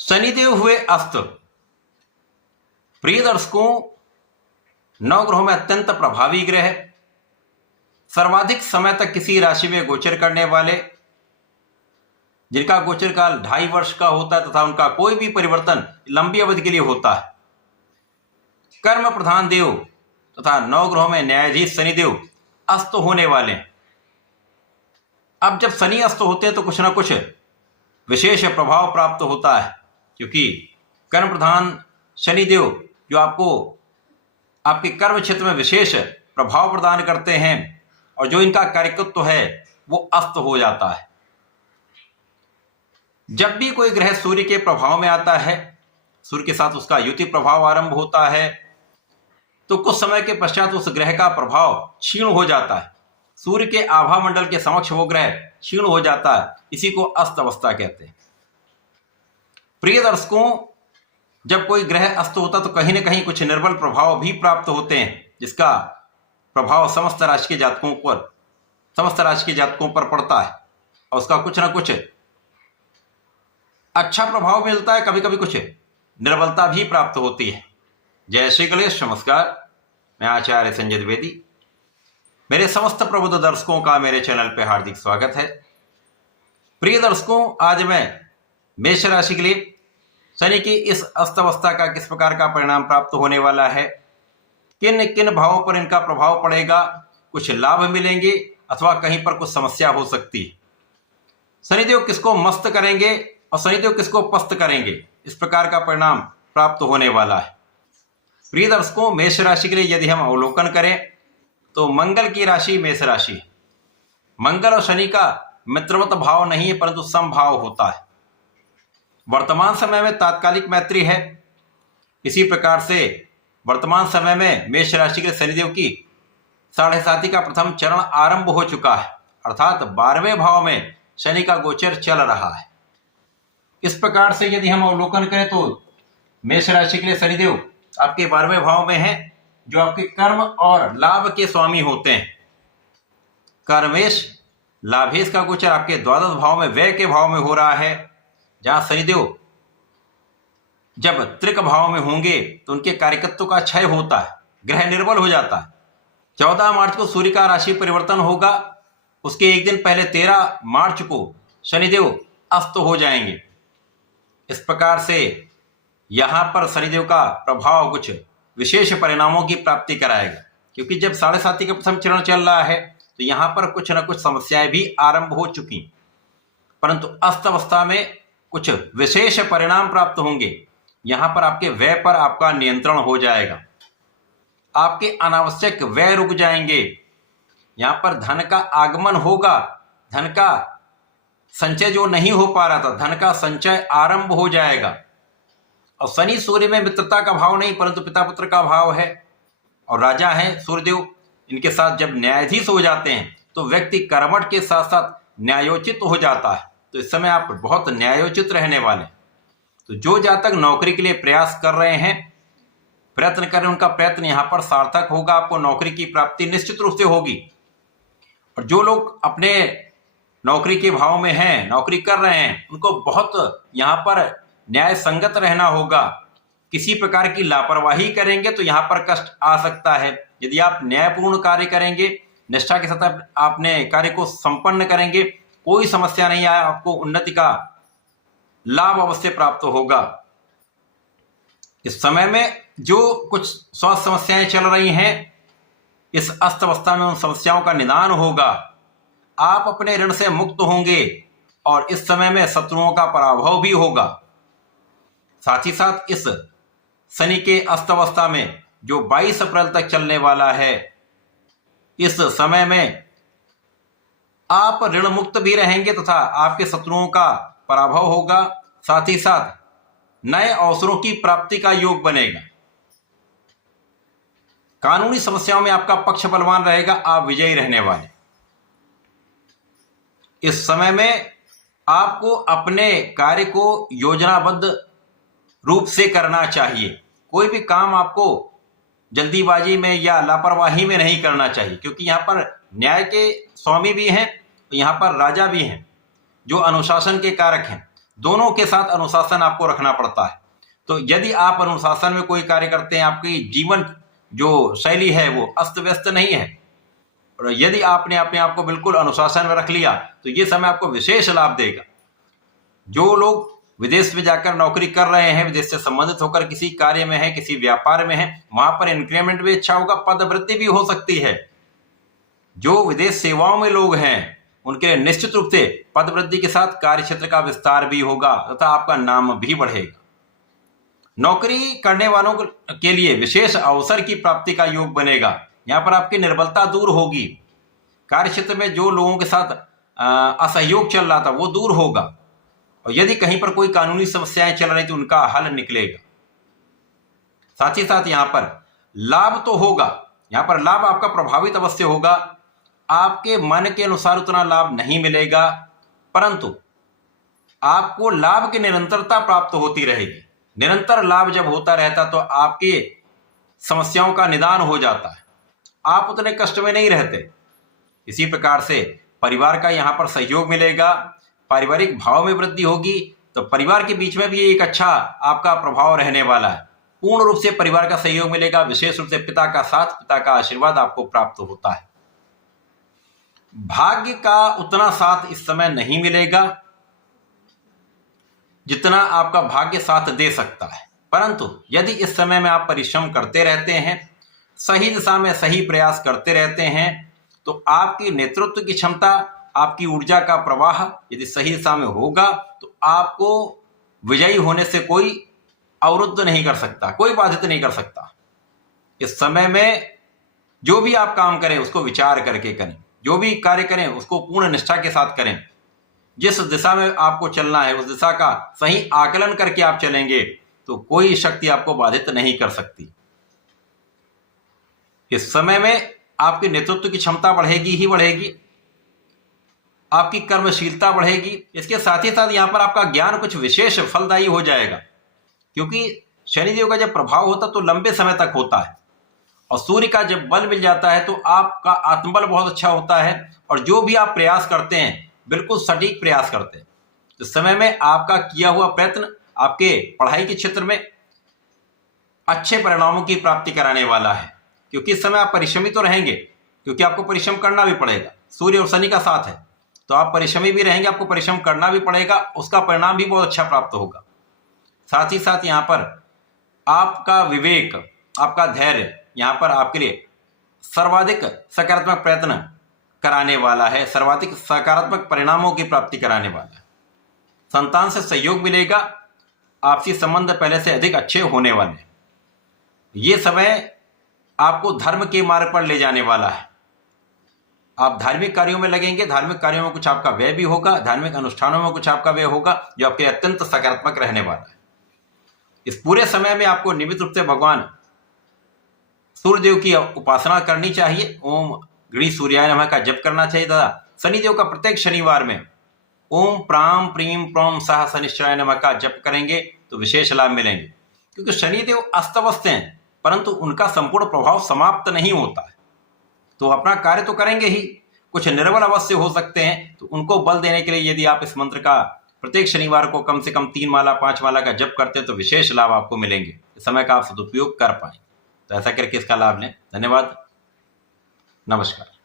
शनिदेव हुए अस्त। प्रिय दर्शकों, नवग्रहों में अत्यंत प्रभावी ग्रह, सर्वाधिक समय तक किसी राशि में गोचर करने वाले, जिनका गोचर काल 2.5 वर्ष का होता है तथा उनका कोई भी परिवर्तन लंबी अवधि के लिए होता है। कर्म प्रधान देव तथा नवग्रहों में न्यायाधीश शनिदेव अस्त होने वाले हैं। अब जब शनि अस्त होते हैं तो कुछ ना कुछ विशेष प्रभाव प्राप्त होता है, क्योंकि कर्म प्रधान शनिदेव जो आपको आपके कर्म क्षेत्र में विशेष प्रभाव प्रदान करते हैं और जो इनका कार्यकत्व है वो अस्त हो जाता है। जब भी कोई ग्रह सूर्य के प्रभाव में आता है, सूर्य के साथ उसका युति प्रभाव आरंभ होता है, तो कुछ समय के पश्चात उस ग्रह का प्रभाव क्षीण हो जाता है। सूर्य के आभा मंडल के समक्ष वो ग्रह क्षीण हो जाता है, इसी को अस्त अवस्था कहते हैं। प्रिय दर्शकों, जब कोई ग्रह अस्त होता तो कहीं ना कहीं कुछ निर्बल प्रभाव भी प्राप्त होते हैं, जिसका प्रभाव समस्त राशि के जातकों पर पड़ता है और उसका कुछ ना कुछ अच्छा प्रभाव मिलता है, कभी कभी कुछ निर्बलता भी प्राप्त होती है। जय श्री गणेश। नमस्कार, मैं आचार्य संजय द्विवेदी। मेरे समस्त प्रबुद्ध दर्शकों का मेरे चैनल पर हार्दिक स्वागत है। प्रिय दर्शकों, आज मैं मेष राशि के लिए शनि की इस अस्त अवस्था का किस प्रकार का परिणाम प्राप्त होने वाला है, किन किन भावों पर इनका प्रभाव पड़ेगा, कुछ लाभ मिलेंगे अथवा कहीं पर कुछ समस्या हो सकती है, शनिदेव किसको मस्त करेंगे और शनिदेव किसको पस्त करेंगे, इस प्रकार का परिणाम प्राप्त होने वाला है। प्रिय दर्शकों, मेष राशि के लिए यदि हम अवलोकन करें तो मंगल की राशि मेष राशि है। मंगल और शनि का मित्रवत भाव नहीं है, परंतु समभाव होता है। वर्तमान समय में तात्कालिक मैत्री है। इसी प्रकार से वर्तमान समय में मेष राशि के शनिदेव की 7.5 का प्रथम चरण आरंभ हो चुका है, अर्थात 12वें भाव में शनि का गोचर चल रहा है। इस प्रकार से यदि हम अवलोकन करें तो मेष राशि के लिए शनिदेव आपके 12वें भाव में है, जो आपके कर्म और लाभ के स्वामी होते हैं। कर्मेश लाभेश का गोचर आपके द्वादश भाव में व्यय के भाव में हो रहा है, जहां शनिदेव जब त्रिक भाव में होंगे तो उनके कार्यकत्व का क्षय होता है, ग्रह निर्बल हो जाता है। 14 मार्च को सूर्य का राशि परिवर्तन होगा, उसके एक दिन पहले 13 मार्च को शनिदेव अस्त हो जाएंगे। इस प्रकार से यहां पर शनिदेव का प्रभाव कुछ विशेष परिणामों की प्राप्ति कराएगा, क्योंकि जब 7.5 का प्रथम चरण चल रहा है तो यहां पर कुछ न कुछ समस्याएं भी आरंभ हो चुकी, परंतु अस्त अवस्था में कुछ विशेष परिणाम प्राप्त होंगे। यहां पर आपके व्यय पर आपका नियंत्रण हो जाएगा, आपके अनावश्यक व्यय रुक जाएंगे, यहां पर धन का आगमन होगा, धन का संचय जो नहीं हो पा रहा था, धन का संचय आरंभ हो जाएगा। और शनि सूर्य में मित्रता का भाव नहीं, परंतु पिता पुत्र का भाव है और राजा है सूर्यदेव। इनके साथ जब न्यायाधीश हो जाते हैं तो व्यक्ति कर्मठ के साथ साथ न्यायोचित हो जाता है। तो इस समय आप बहुत न्यायोचित रहने वाले। तो जो जातक नौकरी के लिए प्रयास कर रहे हैं, प्रयत्न कर रहे हैं, उनका प्रयत्न यहाँ पर सार्थक होगा, आपको नौकरी की प्राप्ति निश्चित रूप से होगी। और जो लोग अपने नौकरी के भाव में हैं, नौकरी कर रहे हैं, उनको बहुत यहाँ पर न्याय संगत रहना होगा। किसी प्रकार की लापरवाही करेंगे तो यहाँ पर कष्ट आ सकता है। यदि आप न्यायपूर्ण कार्य करेंगे, निष्ठा के साथ आपने कार्य को संपन्न करेंगे, कोई समस्या नहीं आए, आपको उन्नति का लाभ अवश्य प्राप्त होगा। इस समय में जो कुछ स्वास्थ्य समस्याएं चल रही हैं, इस अस्त अवस्था में उन समस्याओं का निदान होगा, आप अपने ऋण से मुक्त होंगे और इस समय में शत्रुओं का पराभव भी होगा। साथ ही साथ इस शनि के अस्त अवस्था में जो 22 अप्रैल तक चलने वाला है, इस समय में आप ऋण मुक्त भी रहेंगे तथा आपके शत्रुओं का पराभव होगा। साथ ही साथ नए अवसरों की प्राप्ति का योग बनेगा। कानूनी समस्याओं में आपका पक्ष बलवान रहेगा, आप विजयी रहने वाले। इस समय में आपको अपने कार्य को योजनाबद्ध रूप से करना चाहिए। कोई भी काम आपको जल्दीबाजी में या लापरवाही में नहीं करना चाहिए, क्योंकि यहाँ पर न्याय के स्वामी भी हैं, यहाँ पर राजा भी हैं, जो अनुशासन के कारक हैं। दोनों के साथ अनुशासन आपको रखना पड़ता है। तो यदि आप अनुशासन में कोई कार्य करते हैं, आपकी जीवन जो शैली है वो अस्त व्यस्त नहीं है, और यदि आपने अपने आप को बिल्कुल अनुशासन में रख लिया तो ये समय आपको विशेष लाभ देगा। जो लोग विदेश में जाकर नौकरी कर रहे हैं, विदेश से संबंधित होकर किसी कार्य में है, किसी व्यापार में है, वहां पर इंक्रीमेंट भी अच्छा होगा, पदवृद्धि भी हो सकती है। जो विदेश सेवाओं में लोग हैं उनके निश्चित रूप से पदवृद्धि के साथ कार्य क्षेत्र का विस्तार भी होगा तथा आपका नाम भी बढ़ेगा। नौकरी करने वालों के लिए विशेष अवसर की प्राप्ति का योग बनेगा। यहाँ पर आपकी निर्बलता दूर होगी। कार्य क्षेत्र में जो लोगों के साथ असहयोग चल रहा था वो दूर होगा, और यदि कहीं पर कोई कानूनी समस्याएं चल रही तो उनका हल निकलेगा। साथ ही साथ यहाँ पर लाभ तो होगा, यहाँ पर लाभ आपका प्रभावित अवश्य होगा। आपके मन के अनुसार उतना लाभ नहीं मिलेगा, परंतु आपको लाभ की निरंतरता प्राप्त होती रहेगी। निरंतर लाभ जब होता रहता तो आपके समस्याओं का निदान हो जाता है, आप उतने कष्ट में नहीं रहते। इसी प्रकार से परिवार का यहाँ पर सहयोग मिलेगा, पारिवारिक भाव में वृद्धि होगी, तो परिवार के बीच में भी एक अच्छा आपका प्रभाव रहने वाला है। पूर्ण रूप से परिवार का सहयोग मिलेगा, विशेष रूप से पिता का साथ, पिता का आशीर्वाद आपको प्राप्त होता है। भाग्य का उतना साथ इस समय नहीं मिलेगा जितना आपका भाग्य साथ दे सकता है, परंतु यदि इस समय में आप परिश्रम करते रहते हैं, सही दिशा में सही प्रयास करते रहते हैं, तो आपकी नेतृत्व की क्षमता, आपकी ऊर्जा का प्रवाह यदि सही दिशा में होगा तो आपको विजयी होने से कोई अवरुद्ध नहीं कर सकता, कोई बाधित नहीं कर सकता। इस समय में जो भी आप काम करें उसको विचार करके करें, जो भी कार्य करें उसको पूर्ण निष्ठा के साथ करें। जिस दिशा में आपको चलना है उस दिशा का सही आकलन करके आप चलेंगे तो कोई शक्ति आपको बाधित नहीं कर सकती। इस समय में आपके नेतृत्व की क्षमता बढ़ेगी ही बढ़ेगी, आपकी कर्मशीलता बढ़ेगी। इसके साथ ही साथ यहाँ पर आपका ज्ञान कुछ विशेष फलदायी हो जाएगा, क्योंकि शनिदेव का जब प्रभाव होता तो लंबे समय तक होता है, और सूर्य का जब बल मिल जाता है तो आपका आत्मबल बहुत अच्छा होता है, और जो भी आप प्रयास करते हैं बिल्कुल सटीक प्रयास करते हैं। तो समय में आपका किया हुआ प्रयत्न आपके पढ़ाई के क्षेत्र में अच्छे परिणामों की प्राप्ति कराने वाला है, क्योंकि इस समय आप परिश्रमी तो रहेंगे, क्योंकि आपको परिश्रम करना भी पड़ेगा। सूर्य और शनि का साथ है तो आप परिश्रमी भी रहेंगे, आपको परिश्रम करना भी पड़ेगा, उसका परिणाम भी बहुत अच्छा प्राप्त होगा। साथ ही साथ यहाँ पर आपका विवेक, आपका धैर्य यहाँ पर आपके लिए सर्वाधिक सकारात्मक प्रयत्न कराने वाला है, सर्वाधिक सकारात्मक परिणामों की प्राप्ति कराने वाला है। संतान से सहयोग मिलेगा, आपसी संबंध पहले से अधिक अच्छे होने वाले हैं। ये समय आपको धर्म के मार्ग पर ले जाने वाला है। आप धार्मिक कार्यों में लगेंगे, धार्मिक कार्यों में कुछ आपका व्यय भी होगा, धार्मिक अनुष्ठानों में कुछ आपका व्यय होगा, जो आपके अत्यंत सकारात्मक रहने वाला है। इस पूरे समय में आपको नियमित रूप से भगवान सूर्यदेव की उपासना करनी चाहिए। ओम गृह सूर्याय नमः का जप करना चाहिए तथा शनिदेव का प्रत्येक शनिवार में ओम प्राम प्रीम प्रोम सह शनिश्चराय नमः का जप करेंगे तो विशेष लाभ मिलेंगे। क्योंकि शनिदेव अस्तव्यस्त हैं, परंतु उनका संपूर्ण प्रभाव समाप्त नहीं होता है, तो अपना कार्य तो करेंगे ही, कुछ निर्बल अवश्य हो सकते हैं, तो उनको बल देने के लिए यदि आप इस मंत्र का प्रत्येक शनिवार को कम से कम 3 माला 5 माला का जप करते हैं तो विशेष लाभ आपको मिलेंगे। इस समय का आप सदुपयोग कर पाएंगे। तो ऐसा करके इसका लाभ लें। धन्यवाद, नमस्कार।